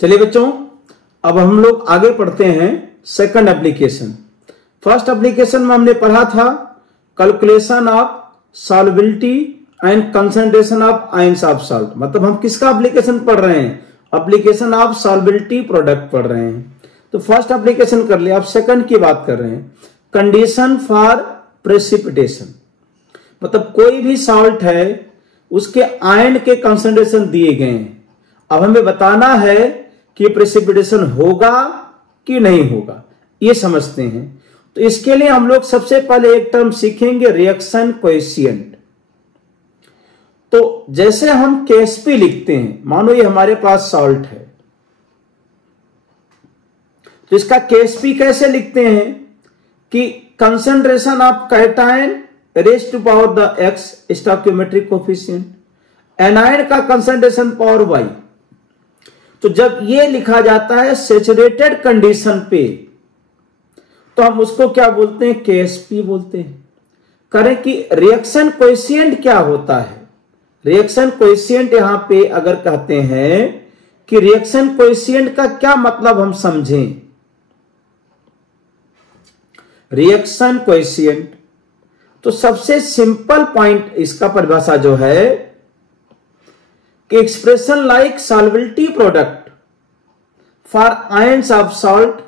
चलिए बच्चों, अब हम लोग आगे पढ़ते हैं सेकंड एप्लीकेशन। फर्स्ट एप्लीकेशन में हमने पढ़ा था calculation of solubility and concentration of ions of salt. मतलब हम किसका एप्लीकेशन पढ़ रहे हैं? एप्लीकेशन ऑफ सॉल्युबिलिटी प्रोडक्ट पढ़ रहे हैं। तो फर्स्ट एप्लीकेशन कर लिया, अब सेकंड की बात कर रहे हैं, कंडीशन फॉर प्रेसिपिटेशन। मतलब कोई भी सॉल्ट है, उसके आयन के कंसंट्रेशन दिए गए हैं। अब हमें बताना है कि प्रेसिपिटेशन होगा कि नहीं होगा, ये समझते हैं। तो इसके लिए हम लोग सबसे पहले एक टर्म सीखेंगे, रिएक्शन कोएफिशिएंट। तो जैसे हम केएसपी लिखते हैं, मानो ये हमारे पास सॉल्ट है, तो इसका केएसपी कैसे लिखते हैं कि concentration of cation raise to power the X stoichiometric coefficient, anion का कंसंट्रेशन पावर वाई। तो जब ये लिखा जाता है सैचुरेटेड कंडीशन पे, तो हम उसको क्या बोलते हैं? केएसपी बोलते हैं। करें कि रिएक्शन कोएफिशिएंट क्या होता है? रिएक्शन कोएफिशिएंट यहां पे अगर कहते हैं कि रिएक्शन कोएफिशिएंट का क्या मतलब हम समझें। रिएक्शन कोएफिशिएंट, तो सबसे सिंपल पॉइंट इसका परिभाषा जो है कि expression like solubility product for ions of salt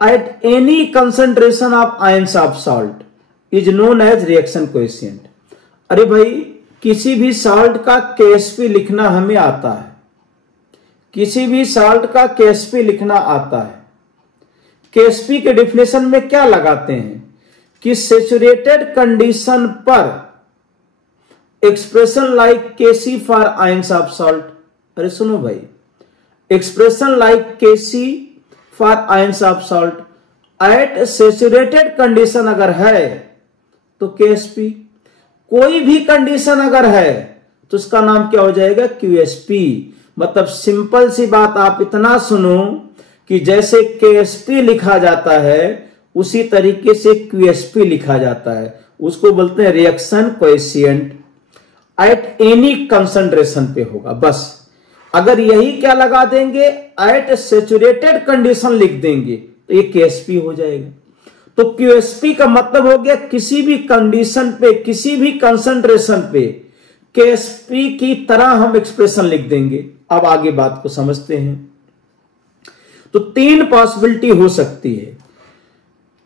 at any concentration of ions of salt is known as reaction coefficient. अरे भाई, किसी भी सॉल्ट का केएसपी लिखना हमें आता है, किसी भी सॉल्ट का केएसपी लिखना आता है। केएसपी के डिफिनेशन में क्या लगाते हैं कि सैचुरेटेड कंडीशन पर expression like KC for ions of salt. अरे सुनो भाई, expression like KC for ions of salt at saturated condition अगर है तो केएसपी, कोई भी कंडीशन अगर है तो उसका नाम क्या हो जाएगा? क्यूएसपी। मतलब सिंपल सी बात, आप इतना सुनो कि जैसे केएसपी लिखा जाता है उसी तरीके से क्यूएसपी लिखा जाता है। उसको बोलते हैं reaction coefficient eight any concentration पे होगा। बस अगर यही क्या लगा देंगे, एट सैचुरेटेड कंडीशन लिख देंगे, तो ये केएसपी हो जाएगा। तो क्यूएसपी का मतलब हो गया किसी भी कंडीशन पे, किसी भी कंसंट्रेशन पे केएसपी की तरह हम एक्सप्रेशन लिख देंगे। अब आगे बात को समझते हैं। तो तीन पॉसिबिलिटी हो सकती है।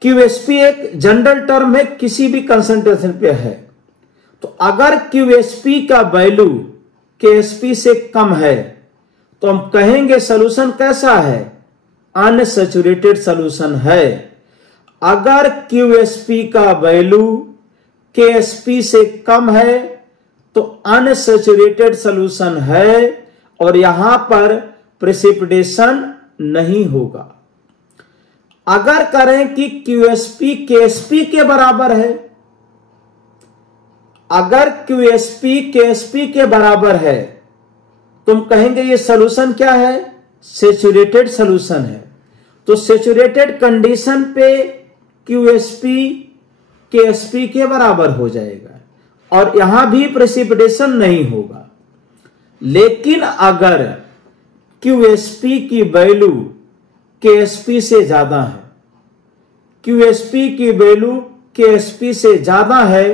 क्यूएसपी एक जनरल टर्म है, किसी भी कंसंट्रेशन पे है। तो अगर क्यूएसपी का वैल्यू केएसपी से कम है तो हम कहेंगे सॉल्यूशन कैसा है? अनसैचुरेटेड सॉल्यूशन है। अगर क्यूएसपी का वैल्यू केएसपी से कम है तो अनसैचुरेटेड सॉल्यूशन है और यहां पर प्रेसिपिटेशन नहीं होगा। अगर करें कि क्यूएसपी केएसपी के बराबर है, अगर क्यूएसपी केएसपी के बराबर है तो हम कहेंगे ये सॉल्यूशन क्या है? सैचुरेटेड सॉल्यूशन है। तो सैचुरेटेड कंडीशन पे क्यूएसपी केएसपी के बराबर हो जाएगा और यहां भी प्रेसिपिटेशन नहीं होगा। लेकिन अगर क्यूएसपी की वैल्यू केएसपी से ज्यादा है, क्यूएसपी की वैल्यू केएसपी से ज्यादा है,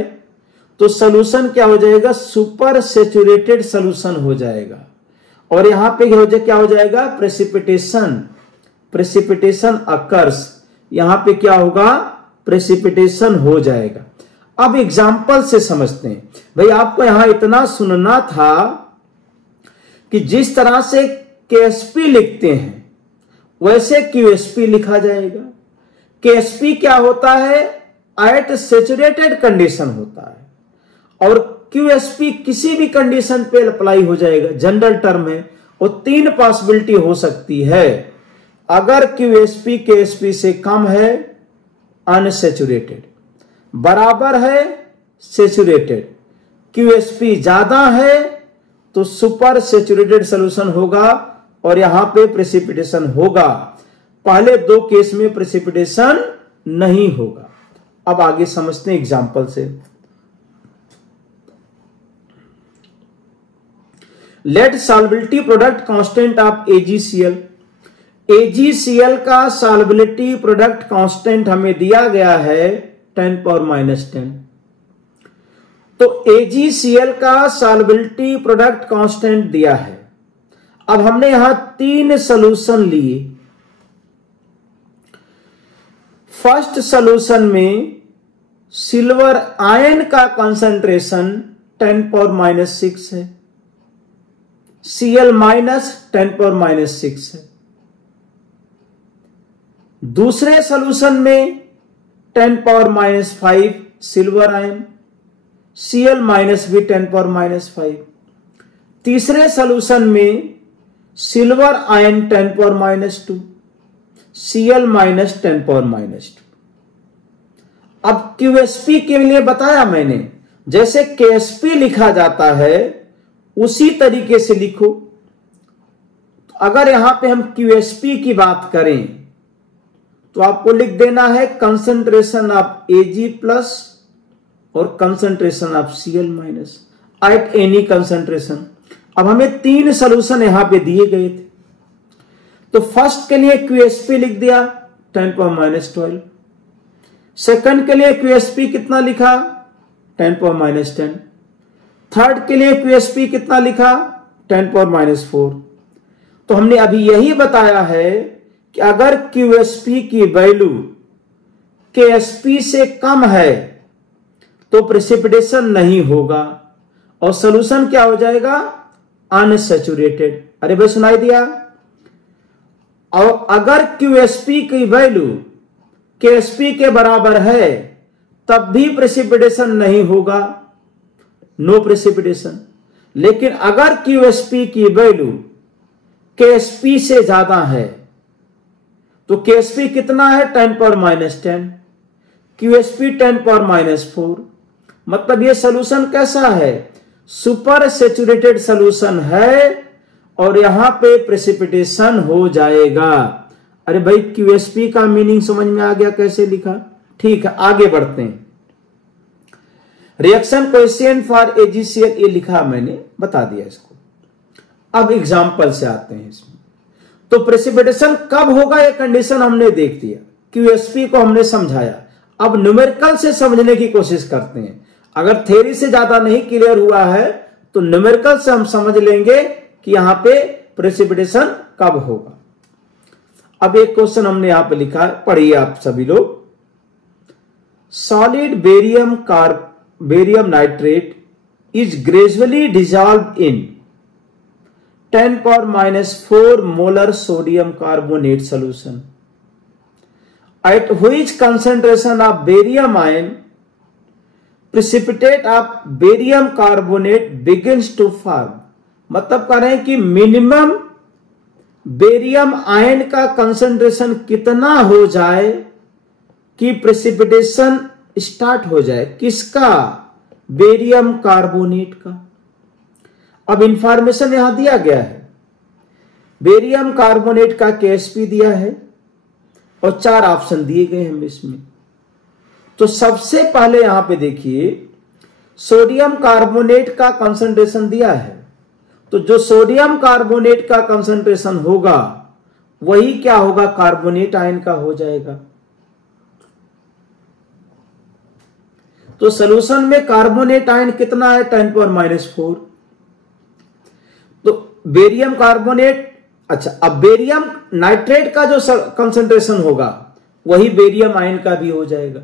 तो सॉल्यूशन क्या हो जाएगा? सुपर सैचुरेटेड सॉल्यूशन हो जाएगा। और यहां पे क्या हो जाएगा? Precipitation, precipitation occurs. यहां पे क्या होगा? प्रेसिपिटेशन हो जाएगा। अब एग्जाम्पल से समझते हैं। भाई आपको यहां इतना सुनना था कि जिस तरह से केएसपी लिखते हैं वैसे क्यूएसपी लिखा जाएगा। केएसपी क्या होता है? एट सैचुरेटेड कंडीशन होता है और क्यूएसपी किसी भी कंडीशन पे अप्लाई हो जाएगा, जनरल टर्म है। और तीन पॉसिबिलिटी हो सकती है। अगर क्यूएसपी केएसपी से कम है अनसैचुरेटेड, बराबर है सैचुरेटेड, क्यूएसपी ज्यादा है तो सुपर सैचुरेटेड सॉल्यूशन होगा और यहां पे प्रेसिपिटेशन होगा। पहले दो केस में प्रेसिपिटेशन नहीं होगा। अब आगे समझते हैं एग्जांपल से। Let solubility product constant of AgCl AgCl का सॉल्युबिलिटी प्रोडक्ट कांस्टेंट हमें दिया गया है 10⁻10। तो AgCl का सॉल्युबिलिटी प्रोडक्ट कांस्टेंट दिया है। अब हमने यहां 3 सॉल्यूशन लिए। फर्स्ट सॉल्यूशन में सिल्वर आयन का कंसंट्रेशन 10⁻6 है, Cl माइनस 10⁻6 है। दूसरे सॉल्यूशन में 10⁻5 सिल्वर आयन, Cl माइनस भी 10⁻5। तीसरे सॉल्यूशन में सिल्वर आयन 10⁻2, Cl माइनस 10⁻2। अब QSP के लिए बताया मैंने, जैसे KSP लिखा जाता है उसी तरीके से लिखो। अगर यहां पे हम QSP की बात करें तो आपको लिख देना है कंसंट्रेशन ऑफ Ag प्लस और concentration of Cl minus eight any concentration. अब हमें 3 सॉल्यूशन यहां पे दिए गए थे, तो फर्स्ट के लिए QSP लिख दिया 10⁻12। सेकंड के लिए QSP कितना लिखा 10⁻10। थर्ड के लिए QSP कितना लिखा 10⁻4। तो हमने अभी यही बताया है कि अगर QSP की वैल्यू KSP से कम है तो प्रेसिपिटेशन नहीं होगा और सॉल्यूशन क्या हो जाएगा, अनसैचुरेटेड। अरे भाई सुनाई दिया। और अगर QSP की वैल्यू KSP के बराबर है तब भी प्रेसिपिटेशन नहीं होगा, नो प्रेसिपिटेशन। लेकिन अगर QSP की वैल्यू KSP से ज्यादा है तो KSP कितना है 10⁻10, QSP 10⁻4। मतलब ये सॉल्यूशन कैसा है, सुपर सैचुरेटेड सॉल्यूशन है और यहां पे प्रेसिपिटेशन हो जाएगा। अरे भाई QSP का मीनिंग समझ में आ गया कैसे लिखा। ठीक है, आगे बढ़ते हैं। रिएक्शन कोएफिशिएंट फॉर AgCl ये लिखा मैंने, बता दिया इसको। अब एग्जांपल से आते हैं इसमें। तो प्रेसिपिटेशन कब होगा ये कंडीशन हमने देख दिया, QSP को हमने समझाया। अब न्यूमेरिकल से समझने की कोशिश करते हैं। अगर थ्योरी से ज्यादा नहीं क्लियर हुआ है तो न्यूमेरिकल से हम समझ लेंगे कि यहां पे प्रेसिपिटेशन कब होगा। अब एक क्वेश्चन हमने यहां पे लिखा है, पढ़िए आप सभी लोग। Solid barium nitrate is gradually dissolve in 10⁻4 molar sodium carbonate solution at which concentration of barium ion precipitate of barium carbonate begins to form। मतलब कह रहे हैं कि मिनिमम बेरियम आयन का कंसंट्रेशन कितना हो जाए कि प्रेसिपिटेशन स्टार्ट हो जाए, किसका, बेरियम कार्बोनेट का। अब इंफॉर्मेशन यहां दिया गया है, बेरियम कार्बोनेट का KSP दिया है और 4 ऑप्शन दिए गए हैं इसमें। तो सबसे पहले यहां पे देखिए सोडियम कार्बोनेट का कंसंट्रेशन दिया है, तो जो सोडियम कार्बोनेट का कंसंट्रेशन होगा वही क्या होगा, कार्बोनेट आयन का हो जाएगा। तो सॉल्यूशन में कार्बोनेट आयन कितना है 10⁻4। तो बेरियम कार्बोनेट, अच्छा अब बेरियम नाइट्रेट का जो कंसंट्रेशन होगा वही बेरियम आयन का भी हो जाएगा।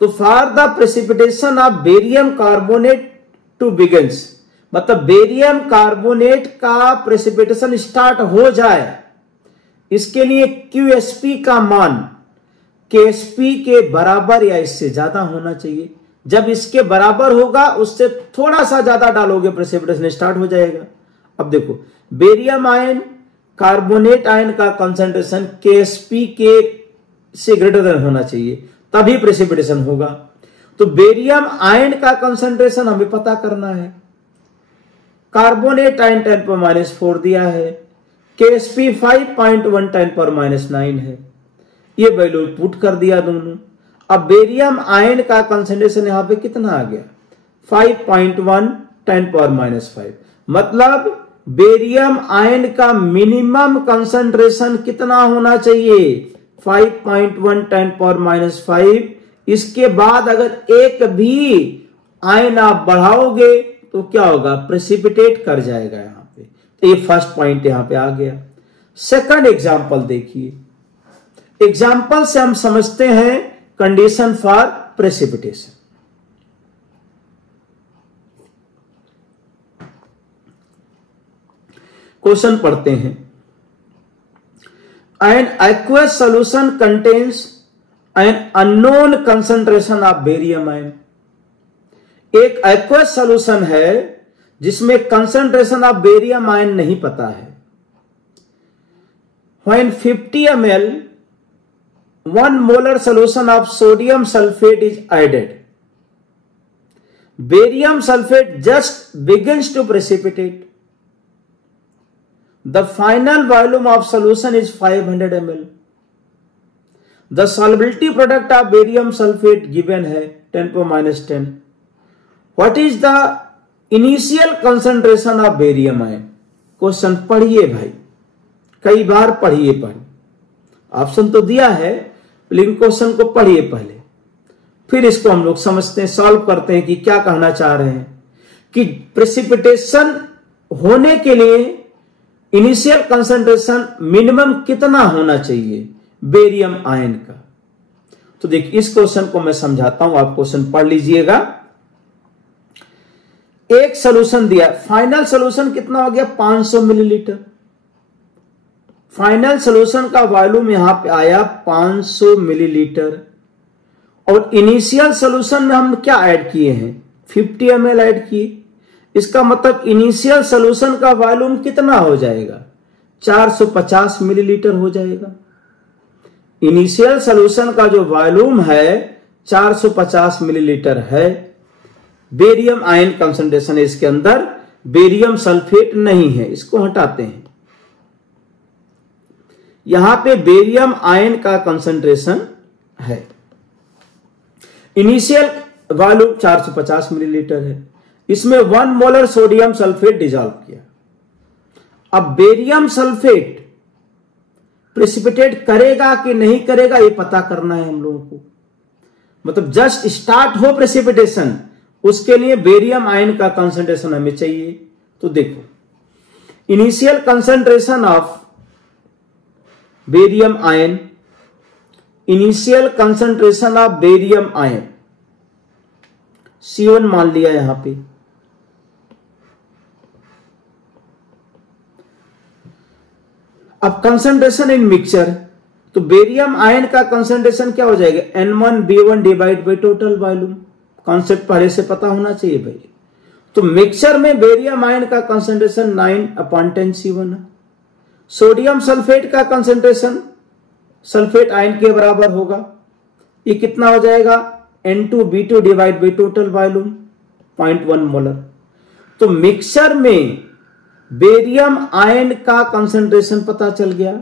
तो for the precipitation of barium carbonate to begins, मतलब बेरियम कार्बोनेट का प्रेसिपिटेशन स्टार्ट हो जाए, इसके लिए QSP का मान KSP के बराबर या इससे ज्यादा होना चाहिए। जब इसके बराबर होगा उससे थोड़ा सा ज्यादा डालोगे प्रेसिपिटेशन स्टार्ट हो जाएगा। अब देखो बेरियम आयन कार्बोनेट आयन का कंसंट्रेशन KSP के से ग्रेटर देन होना चाहिए तभी प्रेसिपिटेशन होगा। तो बेरियम आयन का कंसंट्रेशन हमें पता करना है। कार्बोनेट आयन 10⁻4 दिया है, KSP 5.1 10⁻9 है, ये वैल्यू पुट कर दिया दोनों। अब बेरियम आयन का कंसंट्रेशन यहां पे कितना आ गया 5.1 10⁻5, मतलब बेरियम आयन का मिनिमम कंसंट्रेशन कितना होना चाहिए? 5.1 10⁻⁵। इसके बाद अगर एक भी आयन आप बढ़ाओगे तो क्या होगा? प्रेसिपिटेट कर जाएगा यहां पे। तो ये फर्स्ट पॉइंट यहां पे आ गया। सेकंड एग्जांपल देखिए। एग्जांपल से हम समझते हैं कंडीशन फॉर प्रेसिपिटेशन। क्वेश्चन पढ़ते हैं। An aqueous solution contains an unknown concentration of barium ion. एक एक्वस सॉल्यूशन है जिसमें कंसंट्रेशन ऑफ बेरियम आयन नहीं पता है। When 50 ml 1 molar solution of sodium sulfate is added, barium sulfate just begins to precipitate. The final volume of solution is 500 ml. The solubility product of barium sulfate given है 10⁻⁻10. What is the initial concentration of barium ion? Question पढ़िए भाई, कई बार पढ़िए। Option तो दिया है लेकिन question को पढ़िए पहले, फिर इसको हम लोग समझते हैं, सॉल्व करते हैं कि क्या कहना चाह रहे हैं। कि प्रेसिपिटेशन होने के लिए इनिशियल कंसंट्रेशन मिनिमम कितना होना चाहिए बेरियम आयन का। तो देखिए इस क्वेश्चन को मैं समझाता हूं, आप क्वेश्चन पढ़ लीजिएगा। एक सोल्यूशन दिया, फाइनल सोल्यूशन कितना हो गया? 500 मिलीलीटर। फाइनल सोल्यूशन का वॉल्यूम यहां पे आया 500 मिलीलीटर। और इनिशियल सोल्यूशन में हम क्या ऐड किए हैं? 50 ml ऐड किए। इसका मतलब इनिशियल सोल्यूशन का वॉल्यूम कितना हो जाएगा? 450 मिलीलीटर हो जाएगा। इनिशियल सोल्यूशन का जो वॉल्यूम है 450 मिलीलीटर है। बेरियम आयन कंसंट्रेशन है इसके अंदर, बेरियम सल्फेट नहीं है, इसको हटाते हैं। यहां पे बेरियम आयन का कंसंट्रेशन है, इनिशियल वॉल्यूम 450 मिलीलीटर है। इसमें 1 मोलर सोडियम सल्फेट डिजॉल्व किया। अब बेरियम सल्फेट प्रेसिपिटेट करेगा कि नहीं करेगा ये पता करना है हम लोगों को। मतलब जस्ट स्टार्ट हो प्रेसिपिटेशन, उसके लिए बेरियम आयन का कंसंट्रेशन हमें चाहिए। तो देखो initial concentration of barium ion, initial concentration of barium ion C1 मान लिया यहां पे। अब कंसंट्रेशन इन मिक्सचर, तो बेरियम आयन का कंसंट्रेशन क्या हो जाएगा? N1B1 divide by total volume. Concept पहले से पता होना चाहिए भाई। तो मिक्सचर में बेरियम आयन का कंसंट्रेशन 9/10 C1 है। सोडियम सल्फेट का कंसंट्रेशन सल्फेट आयन के बराबर होगा, ये कितना हो जाएगा? N2B2 divide by total volume 0.1 molar. तो मिक्सचर में बेरियम आयन का कंसंट्रेशन पता चल गया,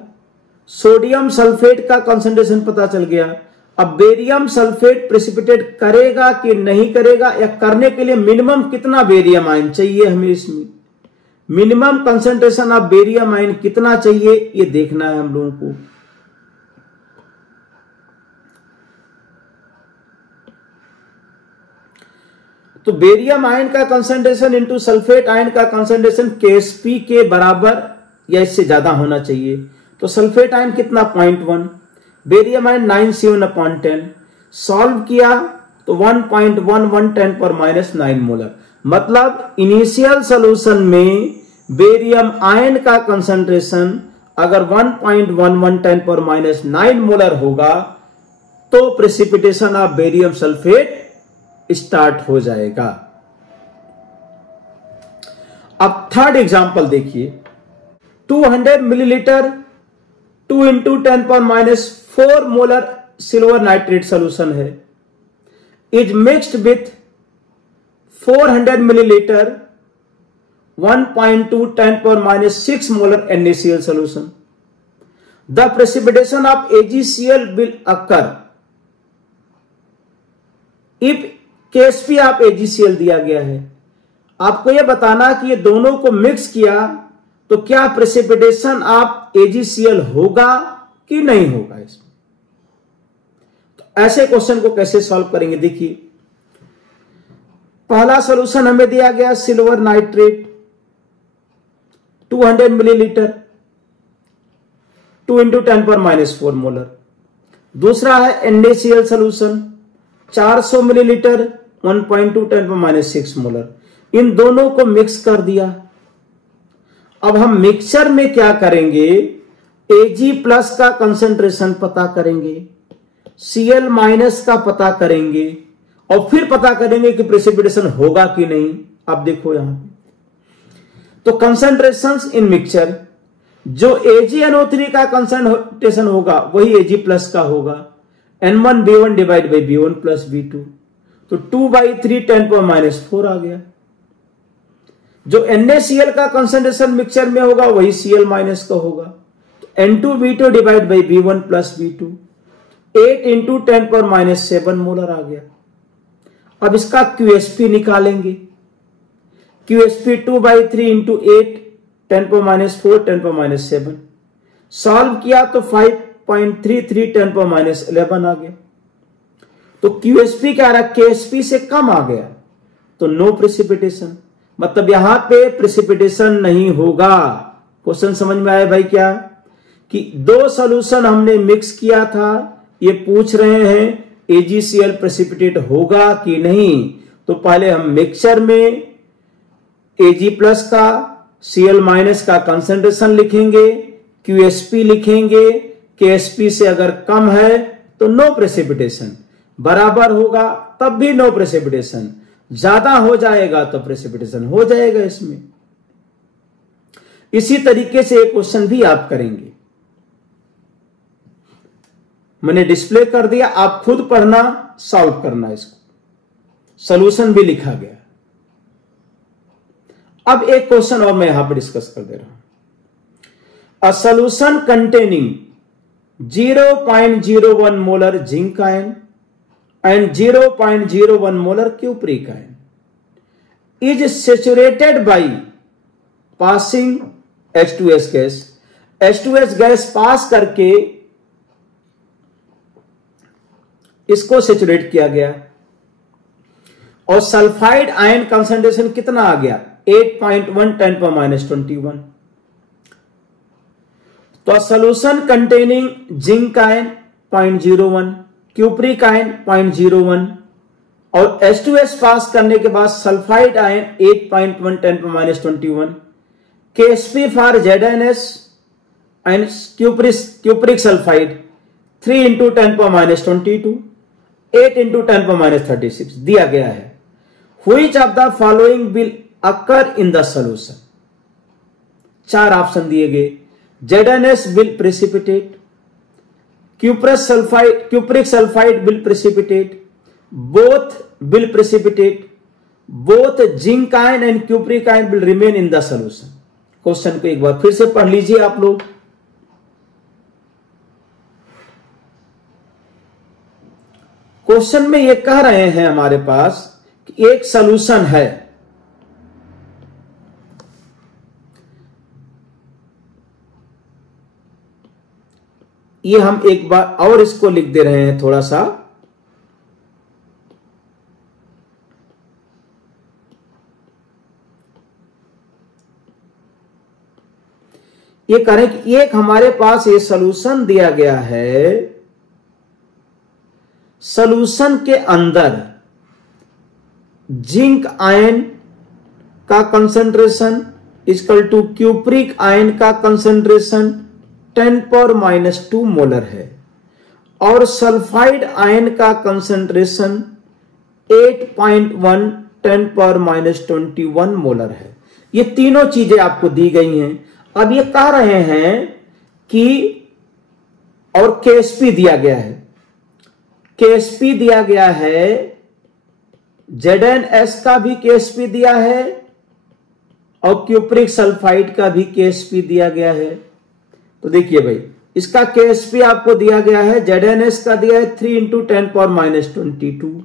सोडियम सल्फेट का कंसंट्रेशन पता चल गया। अब बेरियम सल्फेट प्रेसिपिटेट करेगा कि नहीं करेगा, या करने के लिए मिनिमम कितना बेरियम आयन चाहिए हमें, इसमें minimum concentration of barium ion कितना चाहिए ये देखना है हम लोगों को। तो बेरियम आयन का कंसंट्रेशन इनटू सल्फेट आयन का कंसंट्रेशन KSP के बराबर या इससे ज्यादा होना चाहिए। तो सल्फेट आयन कितना? 0.1, बेरियम आयन 9 C1/10। सॉल्व किया तो 1.11 10⁻⁹ मोलर। मतलब इनिशियल सोल्यूशन में बेरियम आयन का कंसंट्रेशन अगर 1.11 10⁻⁹ मोलर होगा तो precipitation of barium sulphate start हो जाएगा। अब थर्ड एग्जांपल देखिए। 200 millilitre 2 × 10⁻⁴ molar silver nitrate solution है, is mixed with 400 millilitre 1.2 10⁻⁶ molar NaCl solution. The precipitation of AgCl will occur if KSP of AgCl दिया गया है। आपको यह बताना कि ये दोनों को मिक्स किया तो क्या प्रेसिपिटेशन ऑफ AgCl होगा कि नहीं होगा इसमें? तो ऐसे क्वेश्चन को कैसे सॉल्व करेंगे? देखिए, पहला सॉल्यूशन हमें दिया गया सिल्वर नाइट्रेट 200 मिलीलीटर 2 × 10⁻⁴ मोलर। दूसरा है NaCl सॉल्यूशन 400 मिलीलीटर 1.2 10⁻⁶ मोलर। इन दोनों को मिक्स कर दिया। अब हम मिक्सचर में क्या करेंगे? Ag+ का कंसंट्रेशन पता करेंगे, Cl- का पता करेंगे और फिर पता करेंगे कि प्रेसिपिटेशन होगा कि नहीं। अब देखो यहां तो कंसंट्रेशंस इन मिक्सचर, जो AgNO3 का कंसंट्रेशन होगा वही Ag+ का होगा, N1B1 divide by B1 plus B2, तो 2/3 10⁻⁴ आ गया। जो NaCl का कंसंट्रेशन मिक्सचर में होगा वही Cl- का होगा, तो N2B2 divide by B1 plus B2 8 × 10⁻⁷ molar आ गया। अब इसका QSP निकालेंगे। QSP 2/3 × 8 10⁻⁴ 10⁻⁷। सॉल्व किया तो 5.33 10⁻11 आ गया। तो QSP क्या रहा? KSP से कम आ गया, तो नो प्रेसिपिटेशन, मतलब यहां पे प्रेसिपिटेशन नहीं होगा। क्वेश्चन समझ में आया भाई? क्या कि दो सॉल्यूशन हमने मिक्स किया था, ये पूछ रहे हैं AgCl प्रेसिपिटेट होगा कि नहीं। तो पहले हम मिक्सचर में Ag+ का Cl- का कंसंट्रेशन लिखेंगे, QSP लिखेंगे, KSP से अगर कम है तो नो प्रेसिपिटेशन, बराबर होगा तब भी नो प्रेसिपिटेशन, ज्यादा हो जाएगा तो प्रेसिपिटेशन हो जाएगा इसमें। इसी तरीके से एक क्वेश्चन भी आप करेंगे, मैंने डिस्प्ले कर दिया, आप खुद पढ़ना, सॉल्व करना, इसको सॉल्यूशन भी लिखा गया। अब एक क्वेश्चन और मैं यहां पर डिस्कस कर दे रहा हूं। A solution containing 0.01 molar zinc ion and 0.01 molar cupric ion is saturated by passing H2S gas. H2S gas pass करके इसको सैचुरेट किया गया और सल्फाइड आयन कंसंट्रेशन कितना आ गया? 8.1 10⁻21। तो solution containing zinc ion 0.01, cupric ion 0.01 और H2S पास करने के बाद sulphide ion 8.1 10⁻21। KSP for ZnS and cupric sulphide 3 × 10⁻22 8 × 10⁻36 दिया गया है। Which of the following will occur in the solution? 4 option दिए गए। ZnS will precipitate, cupric sulfide will precipitate, both will precipitate, both zinc ion and cupric ion will remain in the solution। Question को एक बार फिर से पढ़ लीजिए आप लोग। क्वेश्चन में ये कह रहे हैं हमारे पास कि एक सॉल्यूशन है, ये हम एक बार और इसको लिख दे रहे हैं थोड़ा सा। ये करें कि एक हमारे पास ये सॉल्यूशन दिया गया है, सॉल्यूशन के अंदर जिंक आयन का concentration equal to cupric ion का कंसंट्रेशन 10⁻² मोलर है और सल्फाइड आयन का कंसंट्रेशन 8.1 10⁻21 मोलर है। ये तीनों चीजें आपको दी गई हैं। अब ये कह रहे हैं कि और KSP दिया गया है, KSP दिया गया है, ZnS का भी KSP दिया है और क्यूप्रिक सल्फाइड का भी KSP दिया गया है। तो देखिए भाई, इसका KSP आपको दिया गया है, ZnS का दिया है 3 × 10⁻22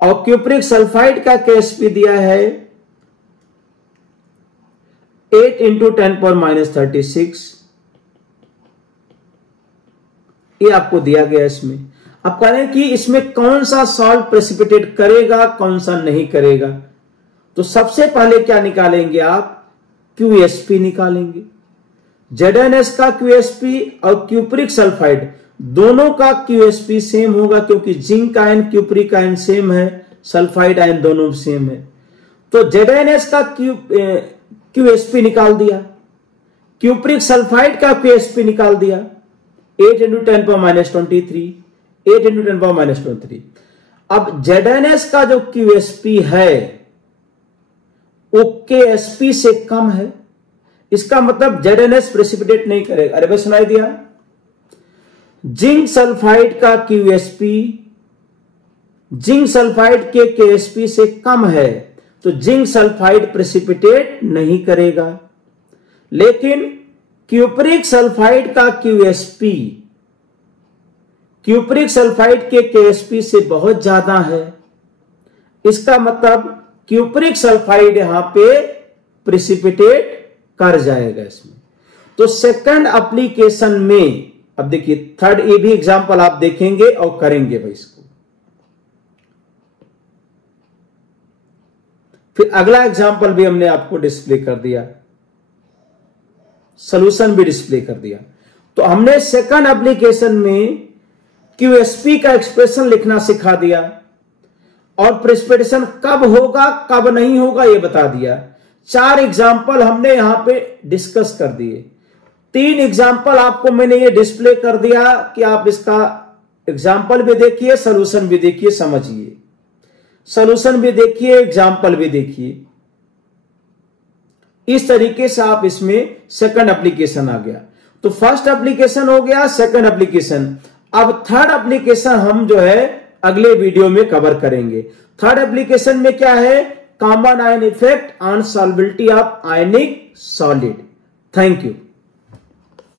और क्यूप्रिक सल्फाइड का KSP दिया है 8 इंटू 10⁻36 ये आपको दिया गया इसमें। अब कह रहे हैं कि इसमें कौन सा सॉल्ट प्रेसिपिटेट करेगा, कौन सा नहीं करेगा। तो सबसे पहले क्या निकालेंगे आप, QSP निकालेंगे। ZnS का QSP और क्यूप्रिक सल्फाइड दोनों का QSP सेम होगा, क्योंकि zinc ion cupric ion same है, सल्फाइड आयन दोनों सेम है। तो ZnS का QSP निकाल दिया, क्यूप्रिक सल्फाइड का QSP निकाल दिया, 8 इंटू 10⁻23, 8 इंटू 10⁻23। अब ZnS का जो QSP है वो KSP से कम है, इसका मतलब ZnS प्रेसिपिटेट नहीं करेगा। अरे भाई सुनाई दिया, जिंक सल्फाइड का QSP जिंक सल्फाइड के KSP से कम है, तो जिंक सल्फाइड प्रेसिपिटेट नहीं करेगा। लेकिन क्यूप्रिक सल्फाइड का QSP क्यूप्रिक सल्फाइड के KSP से बहुत ज्यादा है, इसका मतलब क्यूप्रिक सल्फाइड यहां पे प्रेसिपिटेट कर जाएगा इसमें। तो सेकंड एप्लीकेशन में, अब देखिए थर्ड, ये भी एग्जांपल आप देखेंगे और करेंगे भाई इसको। फिर अगला एग्जांपल भी हमने आपको डिस्प्ले कर दिया, सॉल्यूशन भी डिस्प्ले कर दिया। तो हमने सेकंड एप्लीकेशन में QSP का एक्सप्रेशन लिखना सिखा दिया और प्रेसिपिटेशन कब होगा कब नहीं होगा ये बता दिया। 4 एग्जाम्पल हमने यहां पे डिस्कस कर दिए। 3 एग्जाम्पल आपको मैंने ये डिस्प्ले कर दिया कि आप इसका एग्जाम्पल भी देखिए, सॉल्यूशन भी देखिए, समझिए। सॉल्यूशन भी देखिए, एग्जाम्पल भी देखिए। इस तरीके से आप इसमें सेकंड एप्लीकेशन आ गया। तो फर्स्ट एप्लीकेशन हो गया, सेकंड एप्लीकेशन। अब थर्ड एप्लीकेशन हम जो है अगले वीडियो में कवर करेंगे। थर्ड एप्लीकेशन में क्या है, common ion effect on solubility of ionic solid. Thank you.